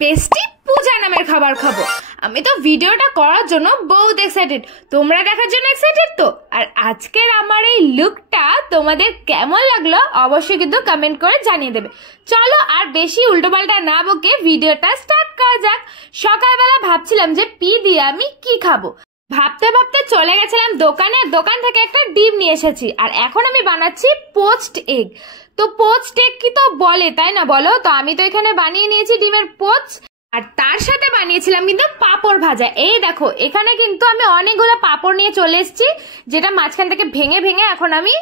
বেস্টি পূজা নামের খাবার খাবো। আমি তো ভিডিওটা করার জন্য বহুত এক্সাইটেড, তোমরা দেখার জন্য এক্সাইটেড তো। আর আজকের আমার এই লুকটা তোমাদের কেমন লাগলো অবশ্যই কিন্তু কমেন্ট করে জানিয়ে দেবে। চলো আর বেশি উল্টোপাল্টা না বকে ভিডিওটা স্টার্ট করা যাক। সকালবেলা ভাবছিলাম যে পি দিয়ে আমি কি খাবো, ভাবতে ভাবতে চলে গেছিলাম দোকানে, দোকান থেকে একটা ডিম নিয়ে এসেছি। আর এখন আমি বানাচ্ছি পোচড এগ। তো পোচড এগ কি তো বলে, তাই না বলো? তো আমি তো এখানে বানিয়ে নিয়েছি ডিমের পোচ, আর তার সাথে বানিয়েছিলাম কিন্তু পাঁপড় ভাজা। এই দেখো এখানে কিন্তু আমি অনেকগুলো পাঁপড় নিয়ে চলে এসেছি, যেটা মাঝখান থেকে ভেঙে ভেঙে এখন আমি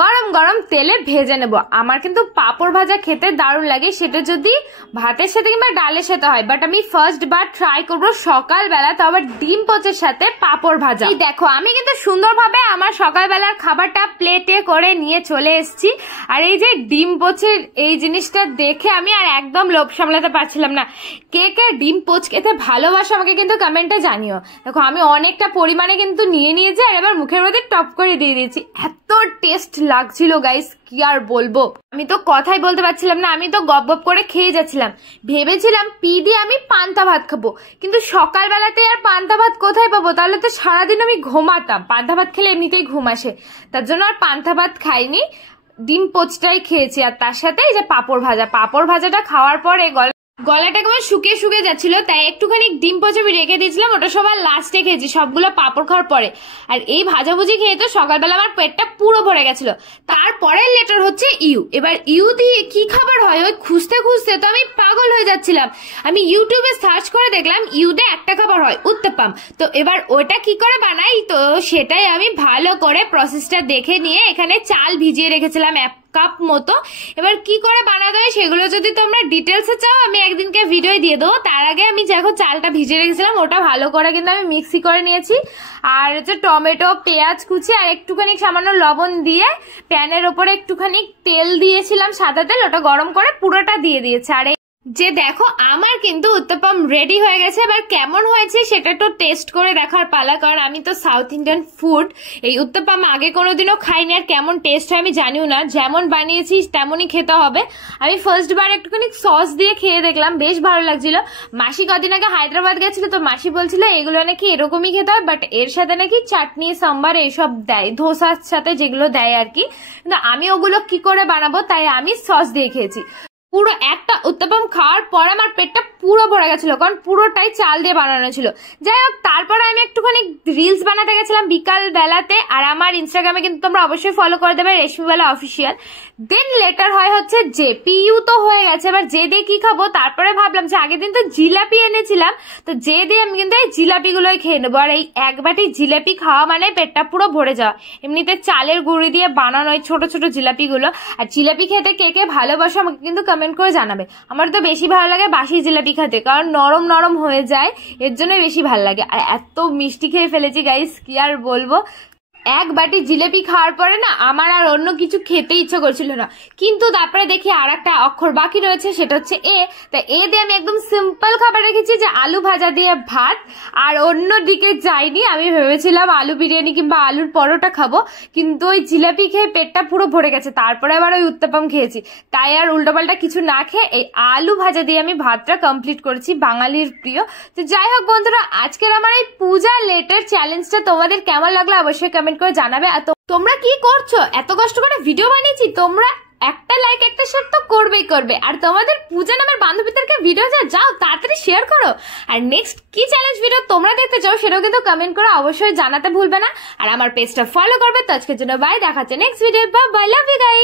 গরম গরম তেলে ভেজে নেব। আমার কিন্তু পাঁপড় ভাজা খেতে দারুণ লাগে, সেটা যদি ভাতের সাথে কিংবা ডালের সাথে হয়। বাট আমি ফার্স্ট বার ট্রাই করবো সকালবেলা, তো আবার ডিম পোচের সাথে পাঁপড় ভাজা। এই দেখো আমি কিন্তু সুন্দরভাবে আমার সকালবেলার খাবারটা প্লেটে করে নিয়ে চলে এসেছি। আর এই যে ডিম পোচের এই জিনিসটা দেখে আমি আর একদম লোভ সামলাতে পারছিলাম না। কে কে ডিম পোচ খেতে ভালোবাসো আমাকে কিন্তু কমেন্টে জানিও। দেখো আমি অনেকটা পরিমাণে কিন্তু নিয়ে নিয়েছি, আর এবার মুখের মধ্যে টপ করে দিয়ে দিয়েছি। এত টেস্ট লাগছিল গাইস, কি আর বলবো। আমি তো কথাই বলতে পারছিলাম না, আমি তো গপ গপ করে খেয়ে যাচ্ছিলাম। ভেবেছিলাম পি দিয়ে আমি পান্তা ভাত খাবো, কিন্তু সকালবেলাতে আর পান্তা ভাত কোথায় পাবো? তাহলে তো সারাদিন আমি ঘুমাতাম। পান্তা ভাত খেলে এমনিতেই ঘুম আসে, তার জন্য আর পান্তা ভাত খাইনি, ডিম পোচটাই খেয়েছি। আর তার সাথে এই যে পাঁপড় ভাজা, পাঁপড় ভাজাটা খাওয়ার পরে গলাটা কেমন শুকিয়ে শুকিয়ে যাচ্ছিল, তাই একটুখানি ডিম পোচ আমি রেখে দিয়েছিলাম, ওটা সবার লাস্টে খেয়েছি সবগুলো পাঁপড় খাওয়ার পরে। আর এই ভাজাভুজি খেয়ে তো সকালবেলা আমার পেটটা পুরো ভরে গেছিল। তারপরের লেটার হচ্ছে ইউ। এবার ইউ দিয়ে কি খাবার হয় ওই খুঁজতে খুঁজতে তো আমি পাগল হয়ে যাচ্ছিলাম। আমি ইউটিউবে সার্চ করে দেখলাম ইউ দিয়ে একটা খাবার হয়, উত্তপ্পাম। তো এবার ওটা কি করে বানাই, তো সেটাই আমি ভালো করে প্রসেসটা দেখে নিয়ে এখানে চাল ভিজিয়ে রেখেছিলাম 1 কাপ মতো। এবার কি করে বানাতে হয় সেগুলো যদি তোমরা ডিটেলসে চাও আমি একদিনকে ভিডিও দিয়ে দেবো। তার আগে আমি যখন চালটা ভিজিয়ে রেখেছিলাম ওটা ভালো করে কিন্তু আমি মিক্সি করে নিয়েছি। আর হচ্ছে টমেটো, পেঁয়াজ কুচি আর একটুখানি সামান্য লবণ দিয়ে প্যানের ওপরে একটুখানি তেল দিয়েছিলাম, সাদা তেল, ওটা গরম করে পুরোটা দিয়ে দিয়েছে। আর যে দেখো আমার কিন্তু উত্তপম রেডি হয়ে গেছে। এবার কেমন হয়েছে সেটা তো টেস্ট করে দেখার পালা, কারণ আমি তো সাউথ ইন্ডিয়ান ফুড, এই উত্তপম আগে কোনোদিনও খাইনি, আর কেমন টেস্ট হয় আমি জানিও না। যেমন বানিয়েছি তেমনই খেতে হবে। আমি ফার্স্ট বার একটুখানি সস দিয়ে খেয়ে দেখলাম, বেশ ভালো লাগছিল। মাসি কদিন আগে হায়দ্রাবাদ গেছিল, তো মাসি বলছিল এগুলো নাকি এরকমই খেতে হয়, বাট এর সাথে নাকি চাটনি, সাম্বার এইসব দেয়, ধোসার সাথে যেগুলো দেয় আর কি। কিন্তু আমি ওগুলো কি করে বানাবো, তাই আমি সস দিয়ে খেয়েছি। পুরো একটা উত্তপম খাওয়ার পর আমার পেটটা পুরো ভরে গেছিল, কারণ পুরোটাই চাল দিয়ে বানানো ছিল। যাই হোক, তারপরে আমি একটুখানি রিলস বানাতে গেছিলাম বিকাল বেলাতে। আর আমার ইনস্টাগ্রামে কিন্তু তোমরা অবশ্যই ফলো করে দেবে, রেশমিবালা অফিসিয়াল। দেন লেটার হয় হচ্ছে যে পিইউ তো হয়ে গেছে। এবার যে দিয়ে কি খাবো, তারপরে ভাবলাম যে আগের দিন তো জিলাপি এনেছিলাম, তো যে দিয়ে আমি কিন্তু এই জিলাপিগুলোই খেয়ে নেবো। আর এই এক বাটি জিলাপি খাওয়া মানে পেটটা পুরো ভরে যাওয়া। এমনিতে চালের গুঁড়ি দিয়ে বানানো ওই ছোট ছোট জিলাপিগুলো। আর জিলাপি খেতে কে কে ভালোবাসো আমাকে কিন্তু কমেন্ট করে জানাবে। আমার তো বেশি ভালো লাগে বাসি জিলাপি খেতে, কারণ নরম নরম হয়ে যায়, এর জন্য বেশি ভালো লাগে। আর এত মিষ্টি খেয়ে ফেলেছি গাইস, কি আর বলবো। এক বাটি জিলেপি খাওয়ার পরে না আমার আর অন্য কিছু খেতে ইচ্ছে করছিল না। কিন্তু তারপরে দেখি আর একটা অক্ষর বাকি রয়েছে, সেটা হচ্ছে এ। তাই এ দিয়ে আমি একদম সিম্পল খাবার রেখেছি, যে আলু ভাজা দিয়ে ভাত। আর অন্য দিকে যাইনি, আমি ভেবেছিলাম আলু বিরিয়ানি কিংবা আলুর পরোটা খাবো, কিন্তু ওই জিলাপি খেয়ে পেটটা পুরো ভরে গেছে। তারপরে আবার ওই উত্তপম খেয়েছি, তাই আর উল্টোপাল্টা কিছু না খেয়ে এই আলু ভাজা দিয়ে আমি ভাতটা কমপ্লিট করেছি, বাঙালির প্রিয়। তো যাই হোক বন্ধুরা, আজকের আমার এই পূজা লেটের চ্যালেঞ্জটা তোমাদের কেমন লাগলো অবশ্যই কমেন্ট করে জানাবে। আর তোমরা কি করছো? এত কষ্ট করে ভিডিও বানিয়েছি, তোমরা একটা লাইক একটা শেয়ার তো করবেই করবে। আর তোমাদের পূজা নামের বান্ধবীদেরকে ভিডিও যাও তাড়াতাড়ি শেয়ার করো। আর নেক্সট কি চ্যালেঞ্জ ভিডিও তোমরা দেখতে চাও সেটাও কিন্তু কমেন্ট করে অবশ্যই জানাতে ভুলবে না। আর আমার পেজটা ফলো করবে। তো আজকের জন্য বাই, দেখা হচ্ছে next video. Bye bye, love you guys.